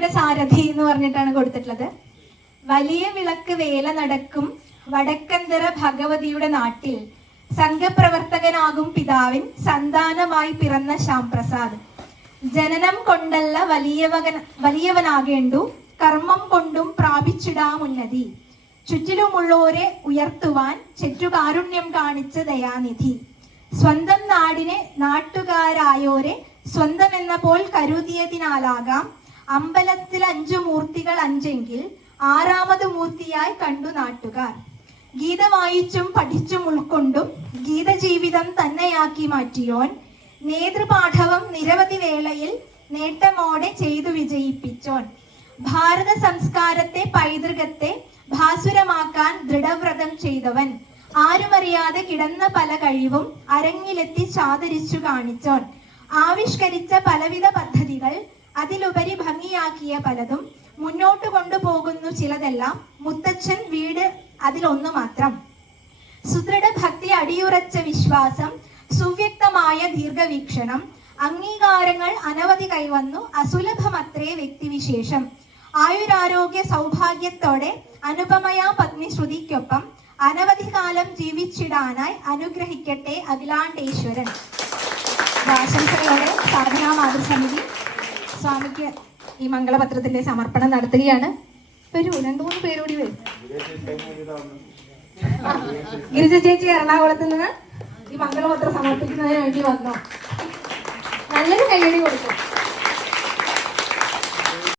ഭക്തിയുടെ സാരഥി എന്ന് പറഞ്ഞിട്ടാണ് കൊടുത്തിട്ടുള്ളത്. വലിയ വിളക്ക് വേല നടക്കും വടക്കന്തര ഭഗവതിയുടെ നാട്ടിൽ സംഘപ്രവർത്തകനാകും പിതാവിൻ സന്താനമായി പിറന്ന ശ്യാംപ്രസാദ്. ജനനം കൊണ്ടല്ല വലിയവനാകേണ്ടു, കർമ്മം കൊണ്ടും പ്രാപിച്ചിടാമുന്നതി. ചുറ്റിലുമുള്ളോരെ ഉയർത്തുവാൻ ചെറ്റുകാരുണ്യം കാണിച്ച ദയാനിധി. സ്വന്തം നാടിനെ നാട്ടുകാരായോരെ സ്വന്തമെന്ന പോൽ കരുതിയതിനാലാകാം അമ്പലത്തിൽ 5 മൂർത്തികൾ 5എങ്കിൽ 6ാമത് മൂർത്തിയായി കണ്ടു നാട്ടുകാർ. ഗീത വായിച്ചും പഠിച്ചും ഉൾക്കൊണ്ടും ഗീതജീവിതം തന്നെയാക്കി മാറ്റിയോൻ. നേതൃപാഠവം നിരവധി വേളയിൽ നേട്ടമോടെ ചെയ്തു വിജയിപ്പിച്ചോൻ. ഭാരത സംസ്കാരത്തെ പൈതൃകത്തെ ഭാസുരമാക്കാൻ ദൃഢവ്രതം ചെയ്തവൻ. ആരുമറിയാതെ കിടന്ന പല കഴിവും അരങ്ങിലെത്തി ചാതരിച്ചു കാണിച്ചോൻ. ആവിഷ്കരിച്ച പലവിധ പദ്ധതികൾ അതിലുപരി ഭംഗിയാക്കിയ പലതും മുന്നോട്ട് കൊണ്ടുപോകുന്നു ചിലതെല്ലാം. മുത്തച്ഛൻ വീട് അതിലൊന്നു മാത്രം. സുദൃഢ ഭക്തി, അടിയുറച്ച വിശ്വാസം, സുവ്യക്തമായ ദീർഘവീക്ഷണം, അംഗീകാരങ്ങൾ അനവധി കൈവന്നു. അസുലഭമത്രേ വ്യക്തിവിശേഷം. ആയുരാരോഗ്യ സൗഭാഗ്യത്തോടെ അനുപമയാ പത്നിശ്രുതിക്കൊപ്പം അനവധി കാലം ജീവിച്ചിടാനായി അനുഗ്രഹിക്കട്ടെ അഖിലാണ്ടേശ്വരൻ. ആശംസകളോടെ സാധനാ മാതൃസമിതി സ്വാമിക്ക് ഈ മംഗളപത്രത്തിന്റെ സമർപ്പണം നടത്തുകയാണ്. വരൂ, 2-3 പേരോടി വരും. ഗിരിജ ചേച്ചി എറണാകുളത്ത് നിന്ന് ഈ മംഗളപത്രം സമർപ്പിക്കുന്നതിന് വേണ്ടി വന്നു. നല്ലൊരു കൈയടി കൊടുക്കും.